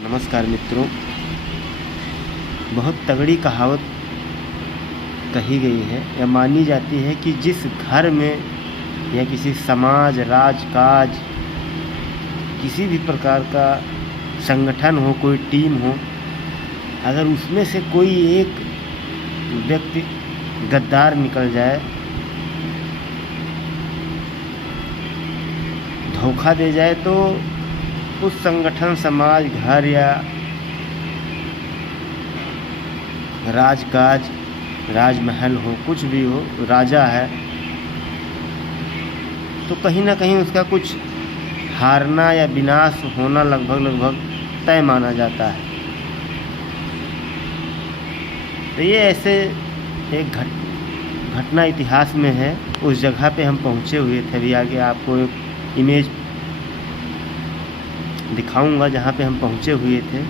नमस्कार मित्रों। बहुत तगड़ी कहावत कही गई है या मानी जाती है कि जिस घर में या किसी समाज, राजकाज, किसी भी प्रकार का संगठन हो, कोई टीम हो, अगर उसमें से कोई एक व्यक्ति गद्दार निकल जाए, धोखा दे जाए, तो उस संगठन, समाज, घर या राजकाज, राजमहल हो, कुछ भी हो, राजा है, तो कहीं ना कहीं उसका कुछ हारना या विनाश होना लगभग तय माना जाता है। तो ये ऐसे एक घटना इतिहास में है। उस जगह पे हम पहुँचे हुए थे। अभी आगे आपको एक इमेज दिखाऊंगा जहाँ पे हम पहुँचे हुए थे।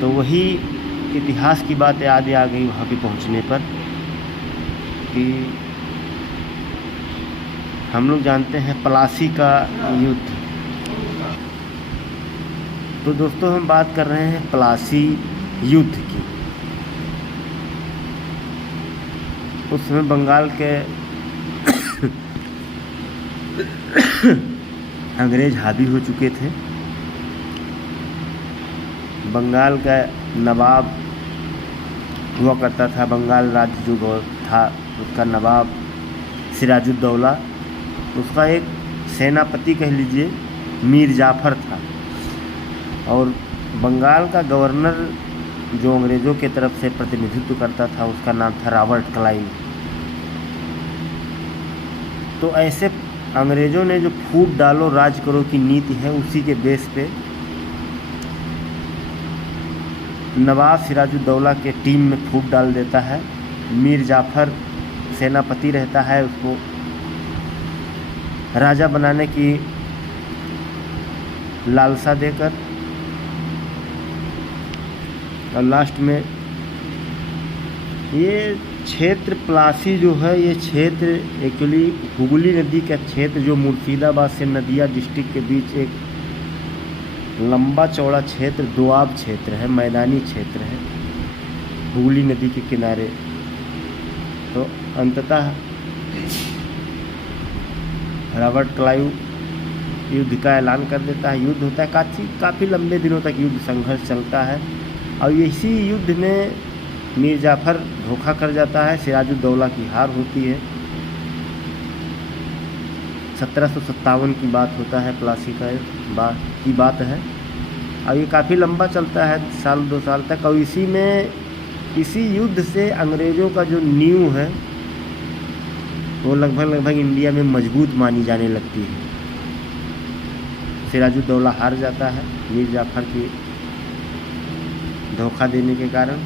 तो वही इतिहास की बात याद आ गई वहाँ पे पहुँचने पर कि हम लोग जानते हैं प्लासी का युद्ध। तो दोस्तों हम बात कर रहे हैं प्लासी युद्ध की। उस समय बंगाल के अंग्रेज हावी हो चुके थे। बंगाल का नवाब हुआ करता था, बंगाल राज्य जो था उसका नवाब सिराजुद्दौला, उसका एक सेनापति कह लीजिए मीर जाफर था। और बंगाल का गवर्नर जो अंग्रेज़ों के तरफ से प्रतिनिधित्व करता था उसका नाम था रॉबर्ट क्लाइव। तो ऐसे अंग्रेज़ों ने जो फूट डालो राज करो की नीति है, उसी के बेस पे नवाब सिराजुद्दौला के टीम में फूट डाल देता है। मीर जाफर सेनापति रहता है, उसको राजा बनाने की लालसा देकर, और लास्ट में ये क्षेत्र प्लासी जो है, ये क्षेत्र एक्चुअली हुगली नदी का क्षेत्र जो मुर्शिदाबाद से नदिया डिस्ट्रिक्ट के बीच एक लंबा चौड़ा क्षेत्र, दोआब क्षेत्र है, मैदानी क्षेत्र है, हुगली नदी के किनारे। तो अंततः रॉबर्ट क्लाइव युद्ध का ऐलान कर देता है। युद्ध होता है, काफ़ी लंबे दिनों तक युद्ध संघर्ष चलता है। और इसी युद्ध में मीर जाफर धोखा कर जाता है, सिराजुद्दौला की हार होती है। 1757 की बात होता है, प्लासी की बात है। और ये काफ़ी लंबा चलता है, साल 2 साल तक। और इसी युद्ध से अंग्रेज़ों का जो नींव है वो लगभग इंडिया में मजबूत मानी जाने लगती है। सिराजुद्दौला हार जाता है मीर जाफर की धोखा देने के कारण।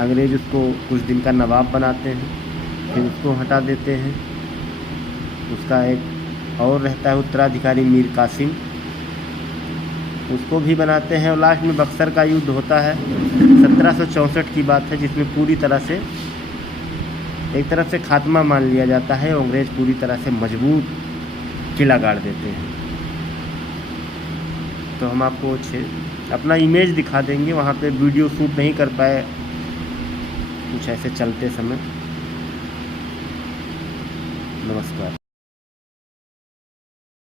अंग्रेज़ उसको कुछ दिन का नवाब बनाते हैं, फिर उसको हटा देते हैं। उसका एक और रहता है उत्तराधिकारी मीर कासिम, उसको भी बनाते हैं। और लास्ट में बक्सर का युद्ध होता है 1764 की बात है, जिसमें पूरी तरह से एक तरफ से खात्मा मान लिया जाता है। अंग्रेज़ पूरी तरह से मजबूत किला गाड़ देते हैं। तो हम आपको अपना इमेज दिखा देंगे। वहाँ पे वीडियो शूट नहीं कर पाए कुछ ऐसे चलते समय। नमस्कार।